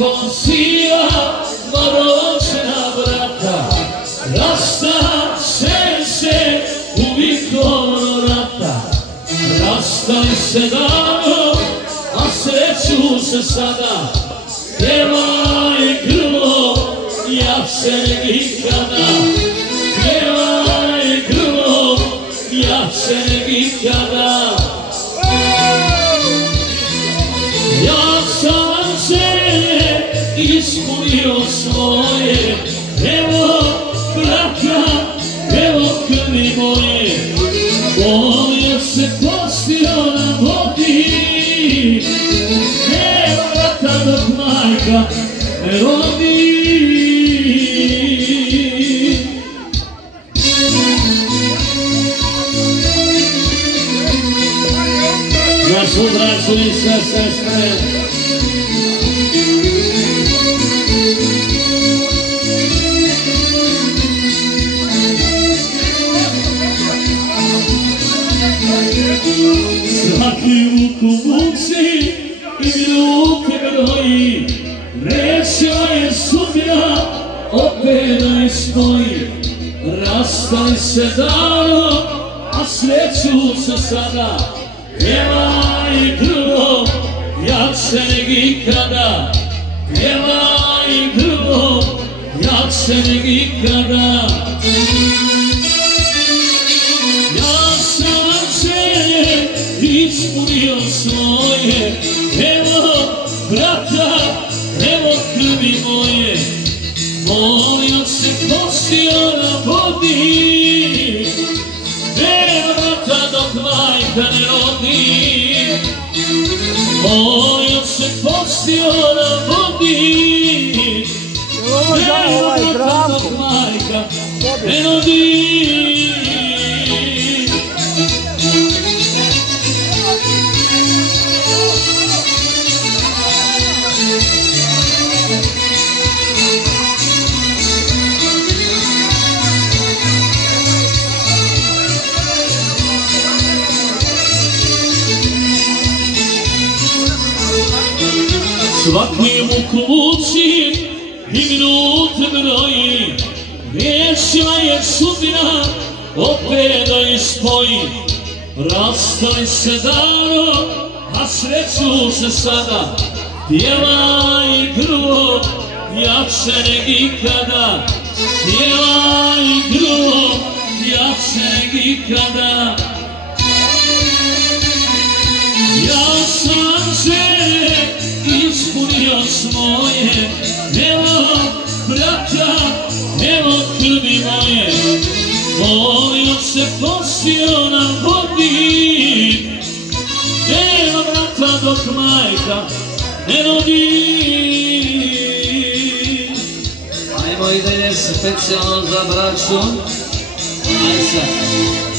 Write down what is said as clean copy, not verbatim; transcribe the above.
Sila moročena brata, rasta se uvijek ono rata. Rastali se davno, a sreću se sada. Pjevaj grlo, ja se nikada. Pjevaj grlo, ja se nikada. Ja sam želje ispunio svoje. Evo brata, evo krvi moje. Volio se postio na vodi. Evo brata dok majka ne rodi. Na svu braću i sve sestre. Svaki ruku vuci i ruke broji, rešila je sudbina, opet da ne stoji. Rastali se davno, a sreću se sada. Pjevaj grlo, jače nego ikada. Pjevaj grlo, jače nego ikada. Ja sam želje ispunio svoje. Evo brata, evo krvi moje. Molio se postio na vodi. Evo brata dok majka ne rodi. Molio se postio na vodi. Evo brata dok majka ne rodi. Svaki muk muči i minute broji, riješila je sudbina, opet da je spoji. Rastali se davno, a sreću se sada. Pjevaj grlo, jače nego ikada. Pjevaj grlo, jače nego ikada. Ja sam želje ispunio svoje. Evo brata, evo krvi moje. Volio se postio na vodi. Evo brata dok majka ne rodi. Ajmo i dalje specijalno za braću. Ajde sad.